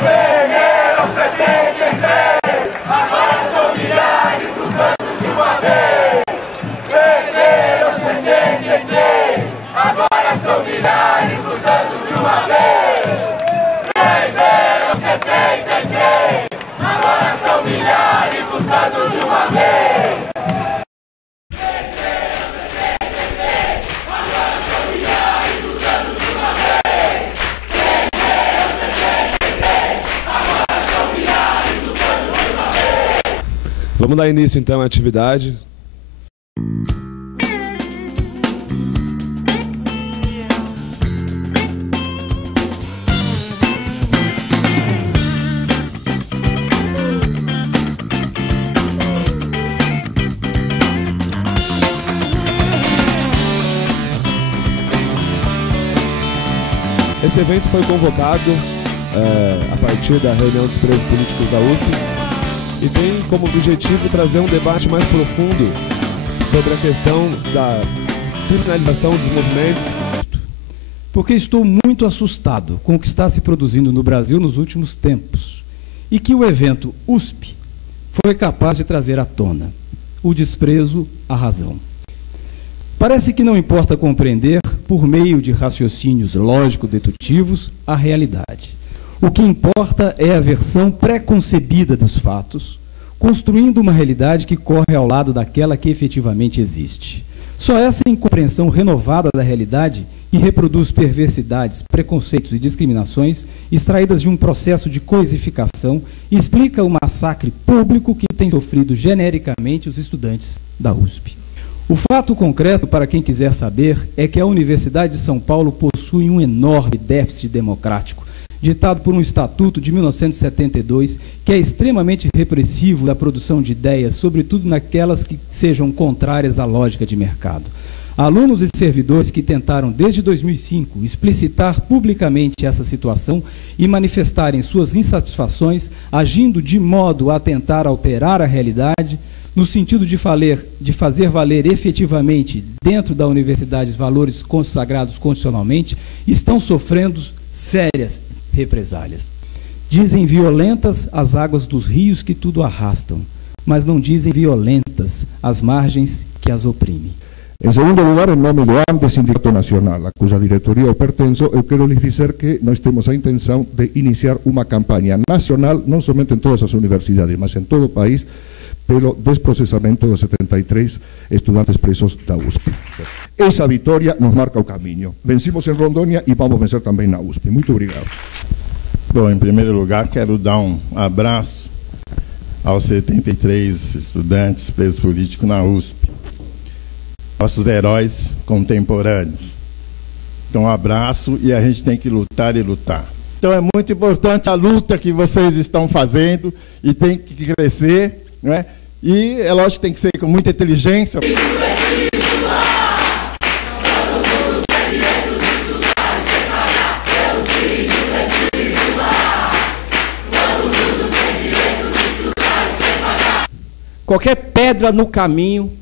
Pegueram 73, agora são milhares lutando de uma vez. Pegueram 73, agora são milhares lutando de uma vez. Pegueram 73, agora são milhares lutando de uma vez. Vamos dar início então à atividade. Esse evento foi convocado a partir da reunião dos presos políticos da USP e tem como objetivo trazer um debate mais profundo sobre a questão da criminalização dos movimentos. Porque estou muito assustado com o que está se produzindo no Brasil nos últimos tempos e que o evento USP foi capaz de trazer à tona o desprezo à razão. Parece que não importa compreender, por meio de raciocínios lógico-dedutivos, a realidade. O que importa é a versão pré-concebida dos fatos, construindo uma realidade que corre ao lado daquela que efetivamente existe. Só essa incompreensão renovada da realidade, que reproduz perversidades, preconceitos e discriminações, extraídas de um processo de coisificação, explica o massacre público que tem sofrido genericamente os estudantes da USP. O fato concreto, para quem quiser saber, é que a Universidade de São Paulo possui um enorme déficit democrático, ditado por um estatuto de 1972, que é extremamente repressivo da produção de ideias, sobretudo naquelas que sejam contrárias à lógica de mercado. Alunos e servidores que tentaram, desde 2005, explicitar publicamente essa situação e manifestarem suas insatisfações, agindo de modo a tentar alterar a realidade, no sentido de fazer valer efetivamente dentro da universidade valores consagrados constitucionalmente, estão sofrendo sérias represálias. Dizem violentas as águas dos rios que tudo arrastam, mas não dizem violentas as margens que as oprimem. En segundo lugar, en nome do AMDE Sindicato Nacional, a cuya diretoría eu pertenzo, eu quero lhes dizer que nós temos a intenção de iniciar uma campanha nacional, não somente em todas as universidades, mas em todo o país, pelo desprocesamento dos 73 estudantes presos da USP. Essa vitória nos marca o caminho. Vencimos em Rondônia e vamos vencer também na USP. Muito obrigado. Bom, em primeiro lugar, quero dar um abraço aos 73 estudantes presos políticos na USP, nossos heróis contemporâneos. Então, um abraço, e a gente tem que lutar e lutar. Então, é muito importante a luta que vocês estão fazendo e tem que crescer, não é? E é lógico que tem que ser com muita inteligência. Qualquer pedra no caminho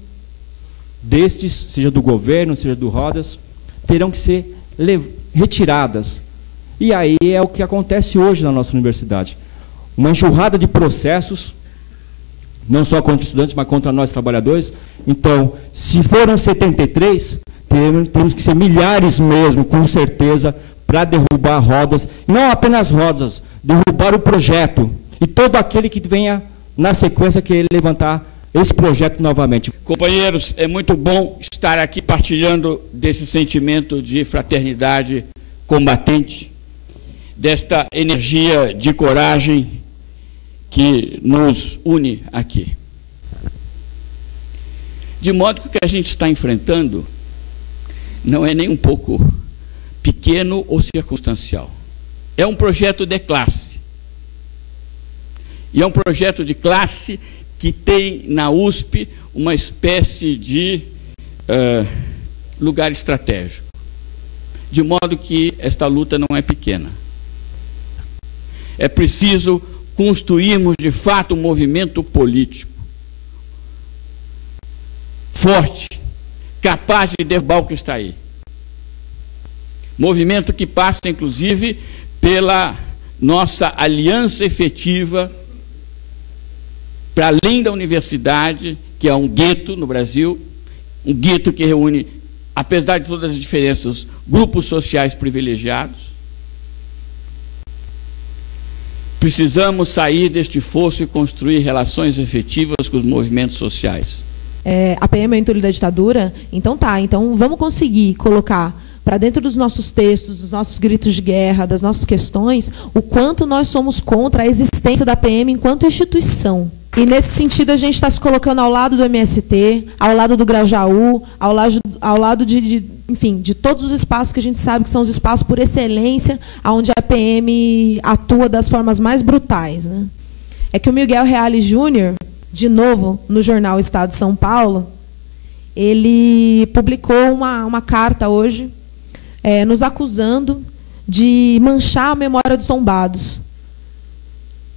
destes, seja do governo, seja do Rodas, terão que ser retiradas. E aí é o que acontece hoje na nossa universidade. Uma enxurrada de processos, não só contra estudantes, mas contra nós trabalhadores. Então, se foram 73, temos que ser milhares mesmo, com certeza, para derrubar Rodas. Não apenas Rodas, derrubar o projeto. E todo aquele que venha, na sequência, querer levantar esse projeto novamente. Companheiros, é muito bom estar aqui partilhando desse sentimento de fraternidade combatente, desta energia de coragem que nos une aqui. De modo que o que a gente está enfrentando não é nem um pouco pequeno ou circunstancial. É um projeto de classe. E é um projeto de classe que tem na USP uma espécie de lugar estratégico. De modo que esta luta não é pequena. É preciso construirmos, de fato, um movimento político forte, capaz de derrubar o que está aí. Movimento que passa, inclusive, pela nossa aliança efetiva para além da universidade, que é um gueto no Brasil, um gueto que reúne, apesar de todas as diferenças, grupos sociais privilegiados. Precisamos sair deste fosso e construir relações efetivas com os movimentos sociais. A PM é o entulho da ditadura? Então vamos conseguir colocar para dentro dos nossos textos, dos nossos gritos de guerra, das nossas questões, o quanto nós somos contra a existência da PM enquanto instituição. E nesse sentido a gente está se colocando ao lado do MST, ao lado do Grajaú, ao lado enfim, de todos os espaços que a gente sabe que são os espaços por excelência, onde a PM atua das formas mais brutais, né? É que o Miguel Reale Júnior, de novo, no jornal Estado de São Paulo, ele publicou uma carta hoje, nos acusando de manchar a memória dos tombados.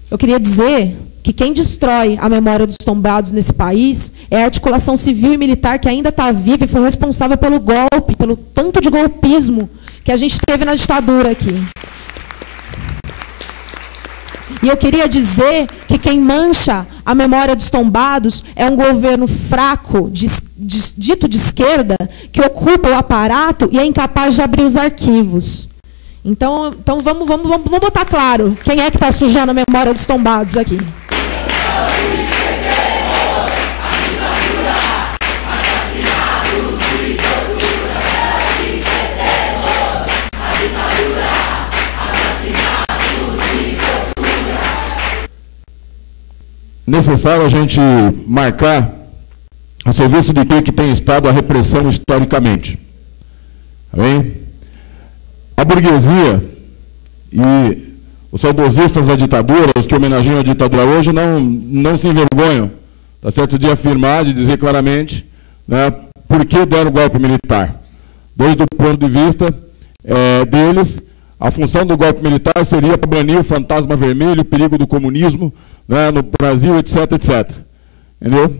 Eu queria dizer que quem destrói a memória dos tombados nesse país é a articulação civil e militar que ainda está viva e foi responsável pelo golpe, pelo tanto de golpismo que a gente teve na ditadura aqui. E eu queria dizer que quem mancha a memória dos tombados é um governo fraco, dito de esquerda, que ocupa o aparato e é incapaz de abrir os arquivos. Então vamos botar claro quem é que está sujando a memória dos tombados aqui. Necessário a gente marcar a serviço de que tem estado a repressão historicamente. Amém? A burguesia e os saudosistas da ditadura, os que homenageiam a ditadura hoje, não se envergonham, tá certo, de afirmar, de dizer claramente, né, por que deram o golpe militar. Desde o ponto de vista deles, a função do golpe militar seria para banir o fantasma vermelho, o perigo do comunismo, né, no Brasil, etc, etc. Entendeu?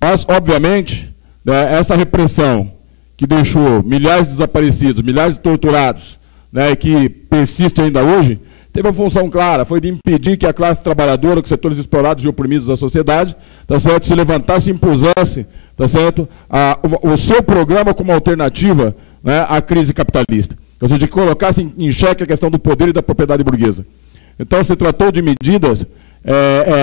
Mas, obviamente, né, essa repressão que deixou milhares de desaparecidos, milhares de torturados, né, que persiste ainda hoje, teve uma função clara, foi de impedir que a classe trabalhadora, os setores explorados e oprimidos da sociedade, tá certo, se levantasse e impusesse, tá certo, o seu programa como alternativa, né, à crise capitalista. Ou seja, que colocasse em xeque a questão do poder e da propriedade burguesa. Então, se tratou de medidas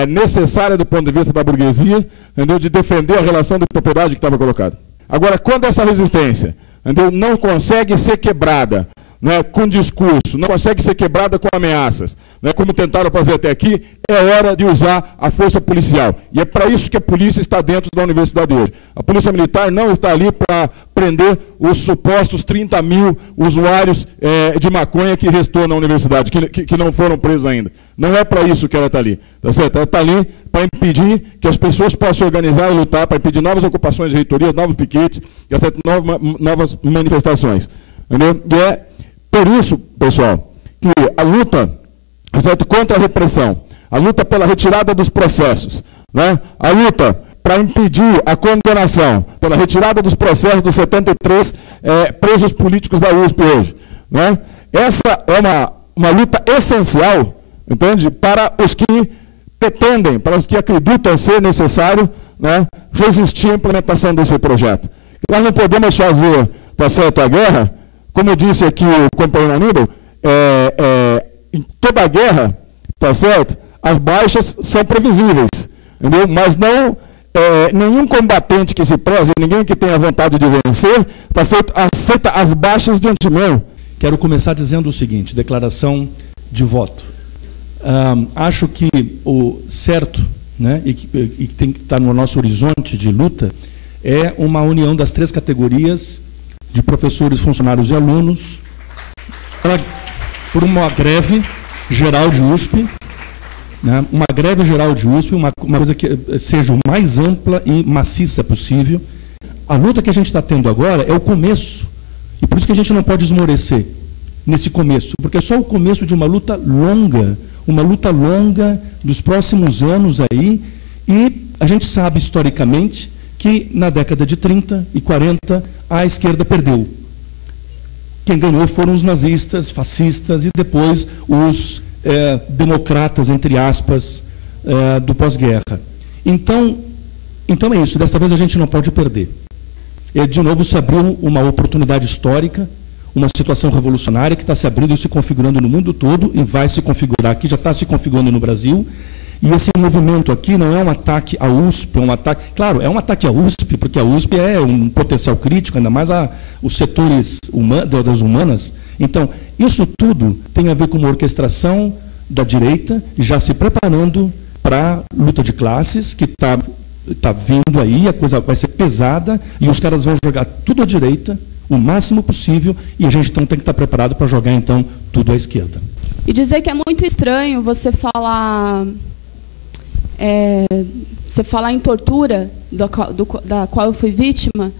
necessárias do ponto de vista da burguesia, entendeu, de defender a relação de propriedade que estava colocada. Agora, quando essa resistência, entendeu, não consegue ser quebrada, né, com discurso, não consegue ser quebrada com ameaças, né, como tentaram fazer até aqui, é hora de usar a força policial. E é para isso que a polícia está dentro da universidade hoje. A polícia militar não está ali para prender os supostos 30 mil usuários de maconha que restou na universidade, que não foram presos ainda. Não é para isso que ela está ali. Tá certo? Ela está ali para impedir que as pessoas possam se organizar e lutar, para impedir novas ocupações de reitorias, novos piquetes, tá certo? Novas manifestações. Entendeu? E é por isso, pessoal, que a luta, certo, contra a repressão, a luta pela retirada dos processos, né, a luta para impedir a condenação, pela retirada dos processos dos 73 presos políticos da USP hoje, né, essa é uma luta essencial, entende, para os que pretendem, para os que acreditam ser necessário, né, resistir à implementação desse projeto. Nós não podemos fazer, tá certo, a guerra. Como disse aqui o companheiro Aníbal, em toda a guerra, tá certo, as baixas são previsíveis, entendeu? Mas não nenhum combatente que se preze, ninguém que tenha vontade de vencer, tá certo, aceita as baixas de antemão. Quero começar dizendo o seguinte, declaração de voto. Acho que o certo, né, e que tem que estar no nosso horizonte de luta, é uma união das três categorias de professores, funcionários e alunos, por uma greve geral de USP, né? Uma greve geral de USP, uma coisa que seja o mais ampla e maciça possível. A luta que a gente está tendo agora é o começo, e por isso que a gente não pode esmorecer nesse começo, porque é só o começo de uma luta longa dos próximos anos aí, e a gente sabe historicamente que na década de 30 e 40 a esquerda perdeu. Quem ganhou foram os nazistas, fascistas e depois os democratas, entre aspas, do pós-guerra. Então é isso, desta vez a gente não pode perder. De novo se abriu uma oportunidade histórica, uma situação revolucionária que está se abrindo e se configurando no mundo todo e vai se configurar aqui, já está se configurando no Brasil. E esse movimento aqui não é um ataque à USP, claro, é um ataque à USP, porque a USP é um potencial crítico, ainda mais os setores das humanas. Então, isso tudo tem a ver com uma orquestração da direita, já se preparando para a luta de classes, que está vindo aí, a coisa vai ser pesada, e os caras vão jogar tudo à direita, o máximo possível, e a gente então tem que estar preparado para jogar então tudo à esquerda. E dizer que é muito estranho você falar em tortura, da qual eu fui vítima,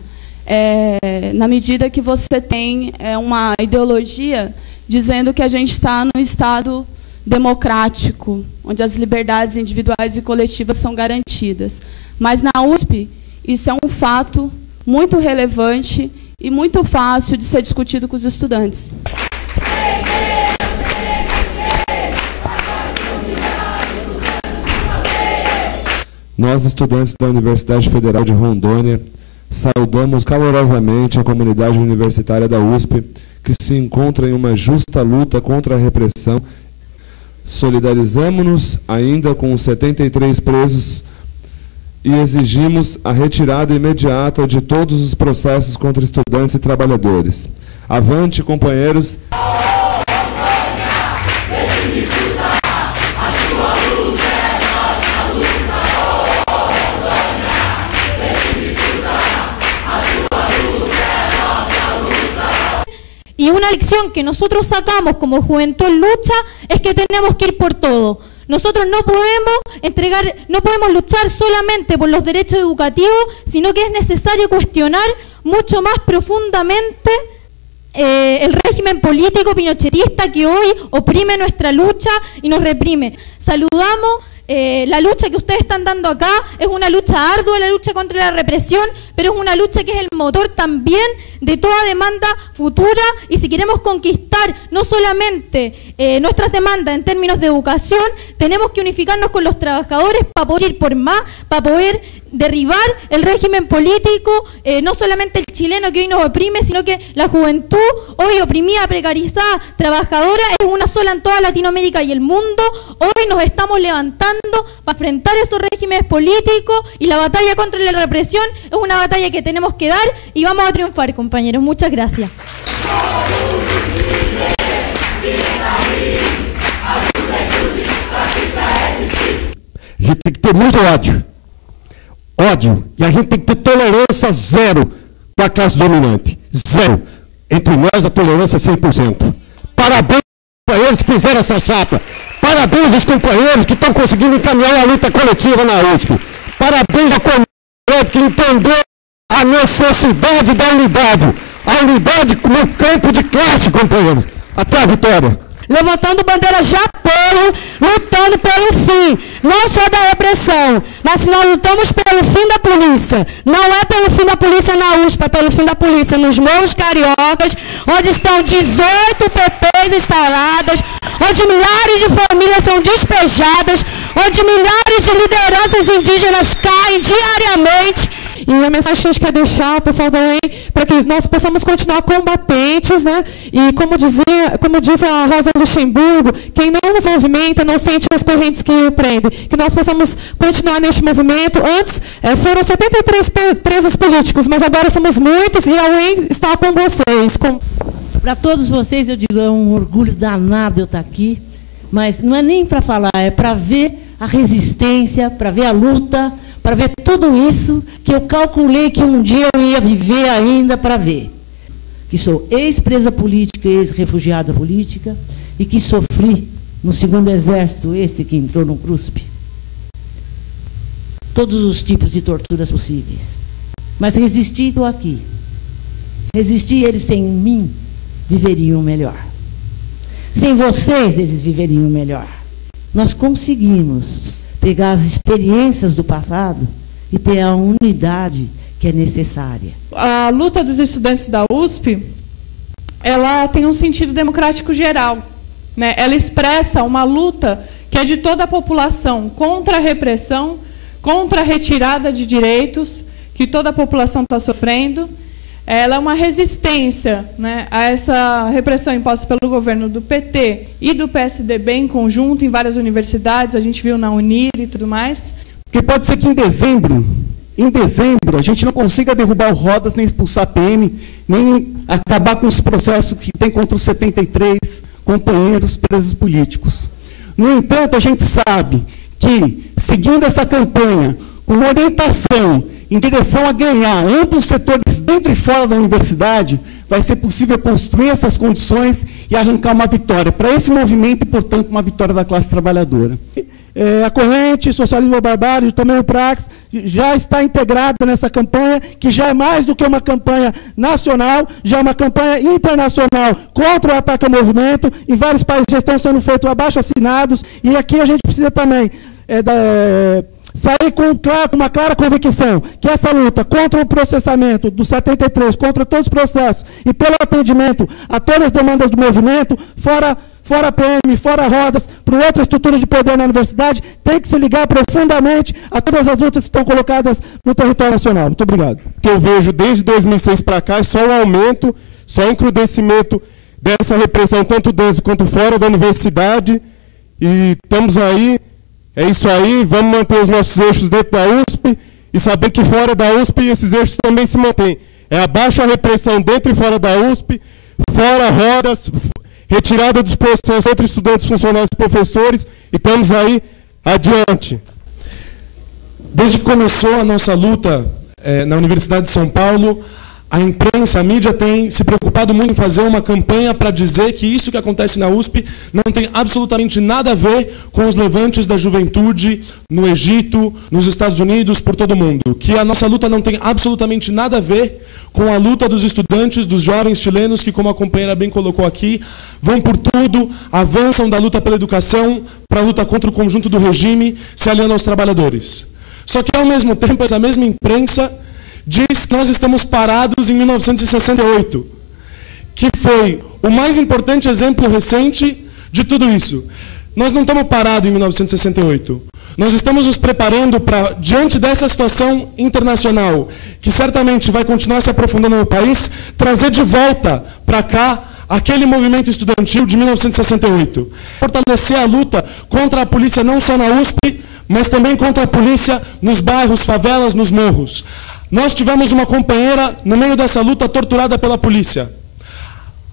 na medida que você tem uma ideologia dizendo que a gente está num Estado democrático, onde as liberdades individuais e coletivas são garantidas. Mas na USP, isso é um fato muito relevante e muito fácil de ser discutido com os estudantes. Nós, estudantes da Universidade Federal de Rondônia, saudamos calorosamente a comunidade universitária da USP, que se encontra em uma justa luta contra a repressão. Solidarizamos-nos ainda com os 73 presos e exigimos a retirada imediata de todos os processos contra estudantes e trabalhadores. Avante, companheiros! Y una lección que nosotros sacamos como Juventud en Lucha es que tenemos que ir por todo. Nosotros no podemos luchar solamente por los derechos educativos, sino que es necesario cuestionar mucho más profundamente el régimen político pinochetista que hoy oprime nuestra lucha y nos reprime. Saludamos la lucha que ustedes están dando acá, es una lucha ardua, la lucha contra la represión, pero es una lucha que es el motor también de toda demanda futura, y si queremos conquistar no solamente nuestras demandas en términos de educación, tenemos que unificarnos con los trabajadores para poder ir por más, para poder derribar el régimen político, no solamente el chileno que hoy nos oprime, sino que la juventud hoy oprimida, precarizada, trabajadora, es una sola en toda Latinoamérica y el mundo. Hoy nos estamos levantando para enfrentar esos regímenes políticos, y la batalla contra la represión es una batalla que tenemos que dar y vamos a triunfar, compañeros. Muchas gracias. A gente tem que ter muito ódio, e a gente tem que ter tolerância zero com a classe dominante, zero. Entre nós a tolerância é 100%. Parabéns aos companheiros que fizeram essa chapa, parabéns aos companheiros que estão conseguindo encaminhar a luta coletiva na USP, parabéns ao comunidade que entendeu a necessidade da unidade, a unidade como campo de classe, companheiros. Até a vitória. Levantando bandeira de apoio, lutando pelo fim, não só da repressão, mas nós lutamos pelo fim da polícia. Não é pelo fim da polícia na USP, é pelo fim da polícia nos morros cariocas, onde estão 18 PPs instaladas, onde milhares de famílias são despejadas, onde milhares de lideranças indígenas caem diariamente. E a mensagem que a gente quer deixar ao pessoal da UEM, para que nós possamos continuar combatentes, né? E como diz a Rosa Luxemburgo, quem não se movimenta não sente as correntes que o prendem. Que nós possamos continuar neste movimento. Antes foram 73 presos políticos, mas agora somos muitos, e a UEM está com vocês. Para todos vocês, eu digo, é um orgulho danado eu estar aqui, mas não é nem para falar, é para ver a resistência, para ver a luta, para ver tudo isso que eu calculei que um dia eu ia viver ainda para ver. Que sou ex-presa política, ex-refugiada política, e que sofri no 2º Exército, esse que entrou no CRUSP. Todos os tipos de torturas possíveis. Mas resisti e estou aqui. Resisti, eles sem mim viveriam melhor. Sem vocês, eles viveriam melhor. Nós conseguimos pegar as experiências do passado e ter a unidade que é necessária. A luta dos estudantes da USP, ela tem um sentido democrático geral. né? Ela expressa uma luta que é de toda a população contra a repressão, contra a retirada de direitos que toda a população está sofrendo. Ela é uma resistência, né, a essa repressão imposta pelo governo do PT e do PSDB em conjunto, em várias universidades, a gente viu na Unir e tudo mais. Porque pode ser que em dezembro, a gente não consiga derrubar o Rodas, nem expulsar a PM, nem acabar com os processos que tem contra os 73 companheiros presos políticos. No entanto, a gente sabe que, seguindo essa campanha, com orientação em direção a ganhar amplos setores dentro e fora da universidade, vai ser possível construir essas condições e arrancar uma vitória para esse movimento e, portanto, uma vitória da classe trabalhadora. A corrente Socialismo ou Barbárie, também o Prax, já está integrada nessa campanha, que já é mais do que uma campanha nacional, já é uma campanha internacional contra o ataque ao movimento. Em vários países já estão sendo feitos abaixo-assinados, e aqui a gente precisa também sair com uma clara convicção que essa luta contra o processamento do 73, contra todos os processos e pelo atendimento a todas as demandas do movimento, fora PM, fora Rodas, para outra estrutura de poder na universidade, tem que se ligar profundamente a todas as lutas que estão colocadas no território nacional. Muito obrigado. O que eu vejo desde 2006 para cá é só o aumento, só o encrudecimento dessa repressão, tanto dentro quanto fora da universidade, e estamos aí. É isso aí, vamos manter os nossos eixos dentro da USP e saber que fora da USP esses eixos também se mantêm. É abaixo a repressão dentro e fora da USP, fora Rodas, retirada dos processos entre estudantes, funcionários e professores, e estamos aí adiante. Desde que começou a nossa luta na Universidade de São Paulo, a imprensa, a mídia tem se preocupado muito em fazer uma campanha para dizer que isso que acontece na USP não tem absolutamente nada a ver com os levantes da juventude no Egito, nos Estados Unidos, por todo o mundo. Que a nossa luta não tem absolutamente nada a ver com a luta dos estudantes, dos jovens chilenos que, como a companheira bem colocou aqui, vão por tudo, avançam da luta pela educação para a luta contra o conjunto do regime, se aliando aos trabalhadores. Só que, ao mesmo tempo, essa mesma imprensa diz que nós estamos parados em 1968, que foi o mais importante exemplo recente de tudo isso. Nós não estamos parados em 1968. Nós estamos nos preparando para, diante dessa situação internacional, que certamente vai continuar se aprofundando no país, trazer de volta para cá aquele movimento estudantil de 1968. Fortalecer a luta contra a polícia não só na USP, mas também contra a polícia nos bairros, favelas, nos morros. Nós tivemos uma companheira, no meio dessa luta, torturada pela polícia.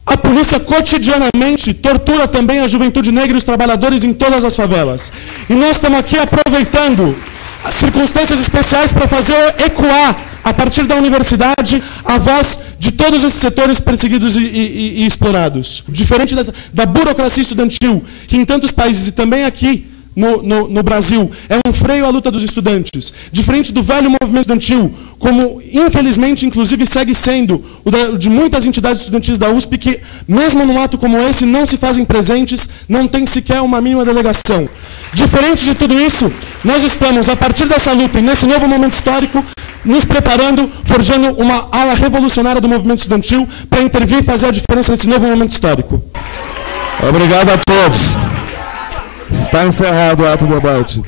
A polícia cotidianamente tortura também a juventude negra e os trabalhadores em todas as favelas. E nós estamos aqui aproveitando as circunstâncias especiais para fazer ecoar, a partir da universidade, a voz de todos esses setores perseguidos e explorados. Diferente da burocracia estudantil, que em tantos países e também aqui no Brasil é um freio à luta dos estudantes, diferente do velho movimento estudantil, como infelizmente inclusive segue sendo o de muitas entidades estudantis da USP, que mesmo num ato como esse não se fazem presentes, não tem sequer uma mínima delegação. Diferente de tudo isso, nós estamos, a partir dessa luta e nesse novo momento histórico, nos preparando, forjando uma ala revolucionária do movimento estudantil para intervir e fazer a diferença nesse novo momento histórico. Obrigado a todos. Está encerrado o ato do debate.